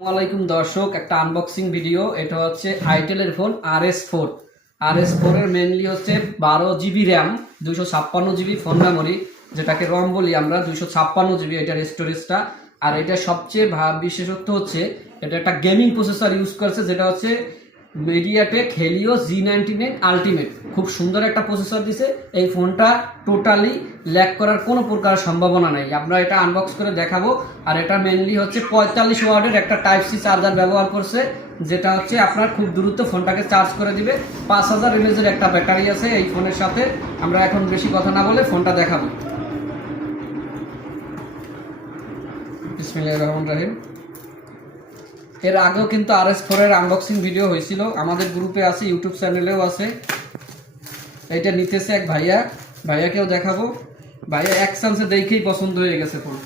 আসসালামাইকুম দর্শক, একটা আনবক্সিং ভিডিও। এটা হচ্ছে আইটেলের ফোন RS4 এর মেনলি হচ্ছে 12 GB RAM, 256 GB phone memory, যেটাকে রম বলি আমরা। 256 GB এটার স্টোরেজটা। আর এটা সবচেয়ে বিশেষত্ব হচ্ছে এটা একটা গেমিং প্রসেসর ইউজ করছে, যেটা হচ্ছে মিডিয়াটেক হেলিও G99 আলটিমেট। খুব সুন্দর একটা প্রসেসর দিছে। এই ফোনটা টোটালি ল্যাগ করার কোনো প্রকার সম্ভাবনা নেই। আমরা এটা আনবক্স করে দেখাবো। আর এটা মেনলি হচ্ছে 45 ওয়াটের একটা টাইপ সি চার্জার ব্যবহার করছে, যেটা হচ্ছে আপনার খুব দ্রুত ফোনটাকে চার্জ করে দিবে। 5000 mAh একটা ব্যাটারি আছে এই ফোনের সাথে। আমরা এখন বেশি কথা না বলে ফোনটা দেখাবো। বিসমিল্লাহির রহমানির রহিম। এর আগেও কিন্তু RS4 এর আনবক্সিং ভিডিও হয়েছিল, আমাদের গ্রুপে আছে, ইউটিউব চ্যানেলেও আছে। এটা নিতেছে এক ভাইয়াকেও দেখাবো। ভাইয়া এক চান্সে দেখেই পছন্দ হয়ে গেছে ফোন।